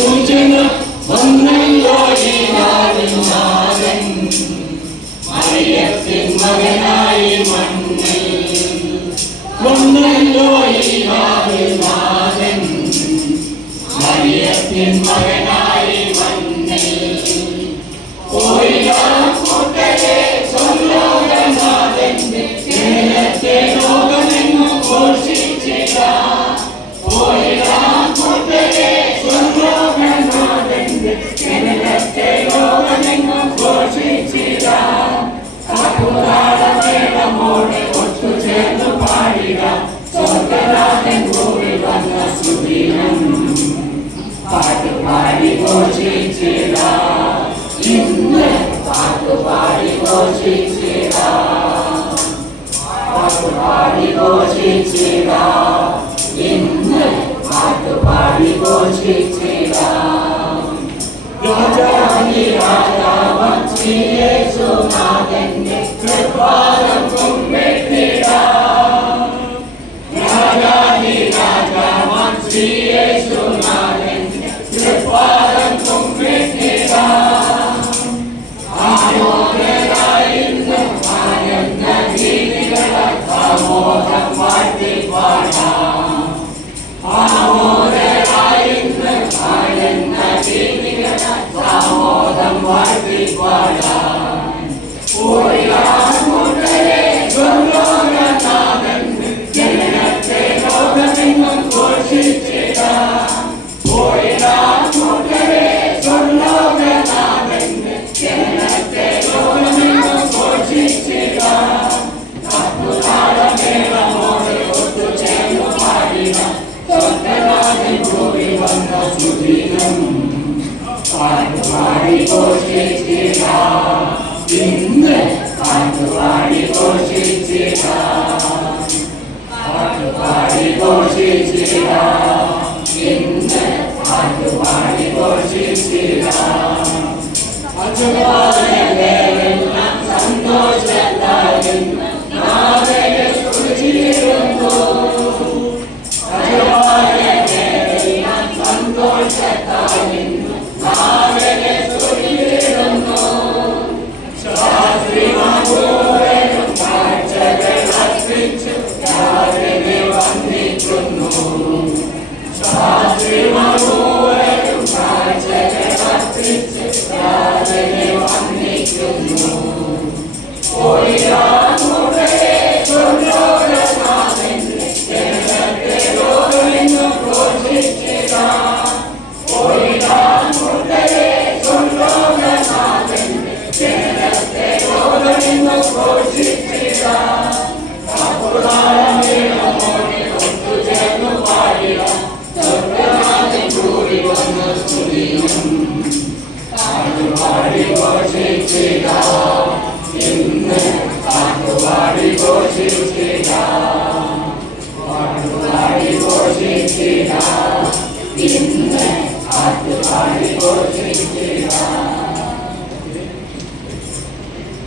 സൂചന വന്നല്ലോ ഈ നാളിൻ നാഥൻ മറിയത്തിൻ മകനായി മണ്ണിൽ വന്നല്ലോ ഈ നാളിൻ നാഥൻ മറിയത്തിൻ മകനായി മണ്ണിൽ കൂട്ടരെ സ്വലോകനാഥന്റെ സ്നേഹത്തെ ലോകമെങ്ങും ഘോഷിച്ചിടാം കൂട്ടരെ സ്വലോകനാഥന്റെ സ്നേഹത്തെ ലോകമെങ്ങും ഘോഷിച്ചിടാം താളമേളമോടെ ഒത്തുചേർന്ന് പാടിട സ്വർഗനാഥൻ ഭൂമി വന്ന സുദിനം പാട്ടുപാടി ഘോഷിച്ചിടാം ഇന്ന് പാട്ടുപാടി ഘോഷിച്ചിടാം പാട്ടുപാടി ഘോഷിച്ചിടാം ഇന്ന് പാട്ടുപാടി ഘോഷിച്ചിടാം രാജാവി രാജാവൻ ശ്രീയേശുനാഥന്റെ തൃപ്പാദം കുമ്പിട്ടിടാം രാജാവി രാജാവൻ ശ്രീയേശുനാഥന്റെ തൃപ്പാദം കുമ്പിട്ടിടാം ആയോധരായിരുന്നു ആനന്ദ ഗീതികളെ ആമോദം വാഴ്ത്തിപ്പാടാം ആമോദരായിരുന്നു ആനന്ദ ഗീതികളെ ആമോദം വാഴ്ത്തിപ്പാടാം കൂട്ടരെ സ്വലോകനാഥന്റെ ജനനത്തെ ലോകമെങ്ങും ഘോഷിച്ചിടാം കൂട്ടരെ സ്വലോകനാഥന്റെ ജനനത്തെ ലോകമെങ്ങും ഘോഷിച്ചിടാം താളമേളമോടെ ഒത്തുചേർന്നു പാടിടാം സ്വർഗനാഥൻ ഭൂമി വന്ന സുദിനം പാട്ടുപാടി ഘോഷിച്ചിടാം ഇന്ന് പാട്ടുപാടി ഘോഷിച്ചിടാം പാട്ടുപാടി ഘോഷിച്ചിടാം ഇന്ന് പാട്ടുപാടി ഘോഷിച്ചിടാം അജപാലനെല്ലാം സന്തോഷത്താലും നാഥനെ സ്തുതിച്ചിടുന്നു അജപാലനെല്ലാം സന്തോഷത്താലും നാഥനെ സ്തുതിച്ചിടുന്നു ശാസ്ത്രിമാരും കാഴ്ചകൾ അർപ്പിച്ചു നാഥനെ വന്ദിക്കുന്നു ശാസ്ത്രിമാരും കാഴ്ചകൾ അർപ്പിച്ചു നാഥനെ വന്ദിക്കുന്നു കൂട്ടരെ സ്വലോകനാഥന്റെ ജനനത്തെ ലോകമെങ്ങും ഘോഷിച്ചിടാം കൂട്ടരെ സ്വലോകനാഥന്റെ ജനനത്തെ ലോകമെങ്ങും ഘോഷിച്ചിടാം താളമേളമോടെ ഒത്തുചേർന്നു പാടിടാം സ്വർഗനാഥൻ ഭൂമി വന്ന സുദിനം പാട്ടുപാടി ഘോഷിച്ചിടാം ഇന്ന് പാട്ടുപാടി ഘോഷിച്ചിടാം പാട്ടുപാടി ഘോഷിച്ചിടാം ഇന്ന് പാട്ടുപാടി ഘോഷിച്ചിടാം